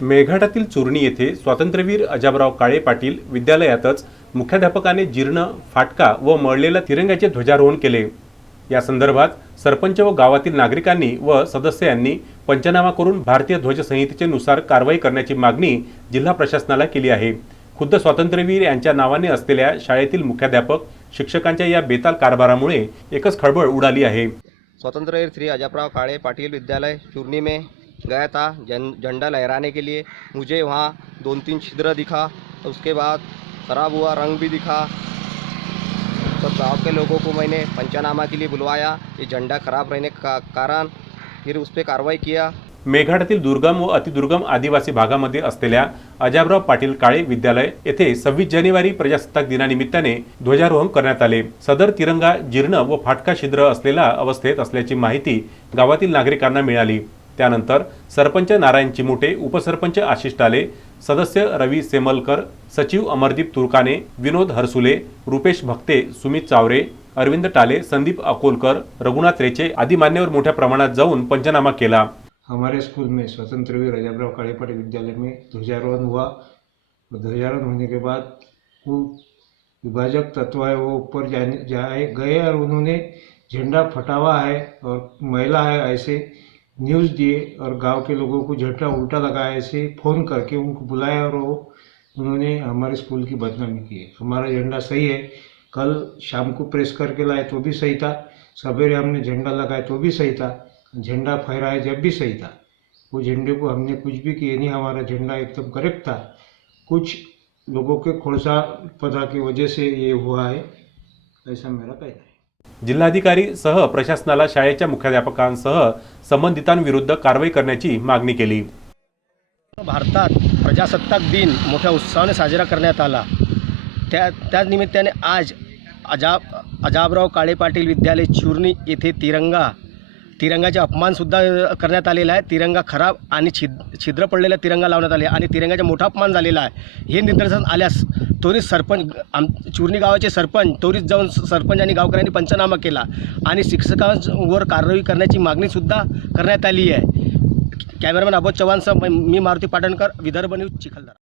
मेळघाटातील चुरणी येथे स्वातंत्र्यवीर अजाबराव काळे पाटील विद्यालयातच मुख्याध्यापकाने जीर्ण फाटका व मळलेल्या तिरंग्याचे ध्वजारोहण केले. या संदर्भात सरपंच व गावातील नागरिकांनी व सदस्यांनी पंचनामा करून भारतीय ध्वजसंहितेचे नुसार कारवाई करण्याची मागणी जिल्हा प्रशासनाला केली आहे. खुद्द स्वातंत्र्यवीर यांच्या नावाने असलेल्या शाळेतील मुख्याध्यापक शिक्षकांच्या या बेताल कारभारामुळे एकच खळबळ उडाली आहे. स्वातंत्र्यवीर श्री अजाबराव काळे पाटील विद्यालय चूरनी में गया था जन झंडा लहराने के लिए। मुझे वहाँ दोन तीन छिद्र दिखा उसके बाद ख़राब हुआ रंग भी दिखा। सब गाँव के लोगों को मैंने पंचनामा के लिए बुलवाया। ये झंडा खराब रहने का कारण फिर उस पर कार्रवाई किया। मेघाटातील दुर्गम व अतिदुर्गम आदिवासी भागामध्ये असलेल्या अजाबराव पाटील काळे विद्यालय येथे सव्वीस जानेवारी प्रजासत्ताक दिनानिमित्ताने ध्वजारोहण करण्यात आले. सदर तिरंगा जीर्ण व फाटका छिद्र असलेला अवस्थेत असल्याची माहिती गावातील नागरिकांना मिळाली. त्यानंतर सरपंच नारायण चिमुटे उपसरपंच आशिष टाले सदस्य रवी सेमलकर सचिव अमरदीप तुरकाने विनोद हरसुले रुपेश भक्ते सुमित चावरे अरविंद टाले संदीप अकोलकर रघुनाथ रेचे आदी मान्यवर मोठ्या प्रमाणात जाऊन पंचनामा केला. हमारे स्कूल में स्वतंत्रवीर अजयराव काड़ेपाटी विद्यालय में ध्वजारोहण हुआ। ध्वजारोहण होने के बाद वो विभाजक तत्व है वो ऊपर जाने जाए गए और उन्होंने झंडा फटावा है और महिला है ऐसे न्यूज़ दिए और गाँव के लोगों को झंडा उल्टा लगाया, ऐसे फ़ोन करके उनको बुलाया और वो, उन्होंने हमारे स्कूल की बदनामी की है। हमारा झंडा सही है। कल शाम को प्रेस करके लाए तो भी सही था। सवेरे हमने झंडा लगाया तो भी सही था। झंडा फहराया जब भी सही था। वो झंडे को हमने कुछ भी किए नहीं, हमारा झंडा एकदम करेक्ट था। कुछ लोगों के खोलसा पता की वजह से ये हुआ है। ऐसा मेरा कहना है। जिल्हाधिकारी सह प्रशासनाला शाळेच्या मुख्याध्यापकांसह संबंधितांविरुद्ध कारवाई करण्याची मागणी केली. भारतात प्रजासत्ताक दिन मोठ्या उत्साहाने साजरा करण्यात आला. त्या त्याच निमित्ताने आज अजाब अजाबराव काळे पाटील विद्यालय चुर्णी येथे तिरंगा तिरंगाचे अपमानसुद्धा करण्यात आलेला आहे. तिरंगा खराब आणि छिद छिद्र पडलेला तिरंगा लावण्यात आले आणि तिरंगाचा मोठा अपमान झालेला आहे. हे निदर्शन आल्यास त्वरित सरपंच आम चुरणी गावाचे सरपंच त्वरित जाऊन सरपंच आणि गावकऱ्यांनी पंचनामा केला आणि शिक्षकांवर कारवाई करण्याची मागणीसुद्धा करण्यात आली आहे. कॅमेरामॅन अबोध चव्हाणसह मी मारुती पाटणकर विदर्भ न्यूज चिखलदरा.